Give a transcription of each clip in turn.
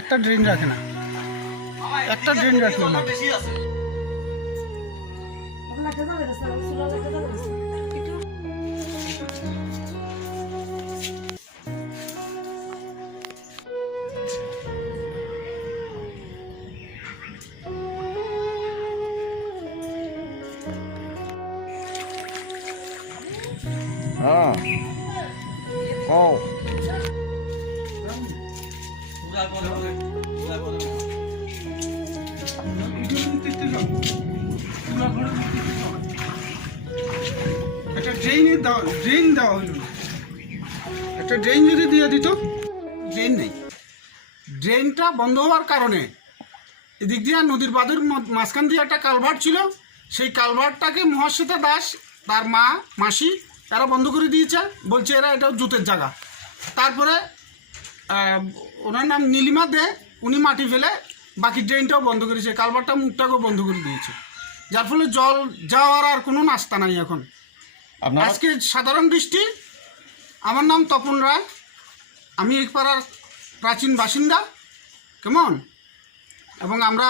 একটা ড্রেন রাখে না, একটা ড্রেন রাখলো না। হ্যাঁ ও একটা ড্রেন দেওয়া হইল না। একটা ড্রেন যদি দিয়ে দিত, ড্রেন নেই। ড্রেনটা বন্ধ হওয়ার কারণে এদিক দিয়ে নদীর বাঁধের মাঝখান দিয়ে একটা কালভার্ট ছিল, সেই কালভার্টটাকে মহাশ্বেতা দাস তার মা মাসি এরা বন্ধ করে দিয়েছে, বলছে এরা এটা জুতের জায়গা। তারপরে ওনার নাম নীলিমা দে, উনি মাটি ফেলে বাকি ড্রেনটাও বন্ধ করেছে, কালভার্টটা মুখটাকেও বন্ধ করে দিয়েছে, যার ফলে জল যাওয়ার আর কোনো নাস্তা নাই এখন। আজকে সাধারণ বৃষ্টি। আমার নাম তপন রায়, আমি এই পাড়ার প্রাচীন বাসিন্দা, কেমন। এবং আমরা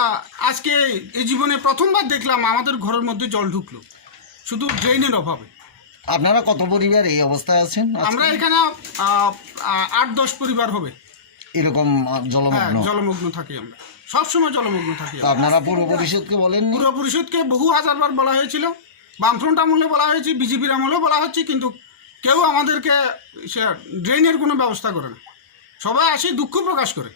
আজকে এই জীবনে প্রথমবার দেখলাম আমাদের ঘরের মধ্যে জল ঢুকলো, শুধু ড্রেনের অভাবে। আপনারা কত পরিবার এই অবস্থায় আছেন? আমরা এখানে 8-10 পরিবার হবে এরকম জলমগ্ন। জলমগ্ন থাকি আমরা, সবসময় জলমগ্ন থাকি। আপনারা পৌর পরিষদকে বলেন? পৌর পরিষদকে বহু হাজারবার বলা হয়েছিল, বামফ্রন্ট আমলে বলা হয়েছে, বিজেপির আমলেও বলা হচ্ছে, কিন্তু কেউ আমাদেরকে সে ড্রেনের কোনো ব্যবস্থা করে না। সবাই আসে দুঃখ প্রকাশ করে।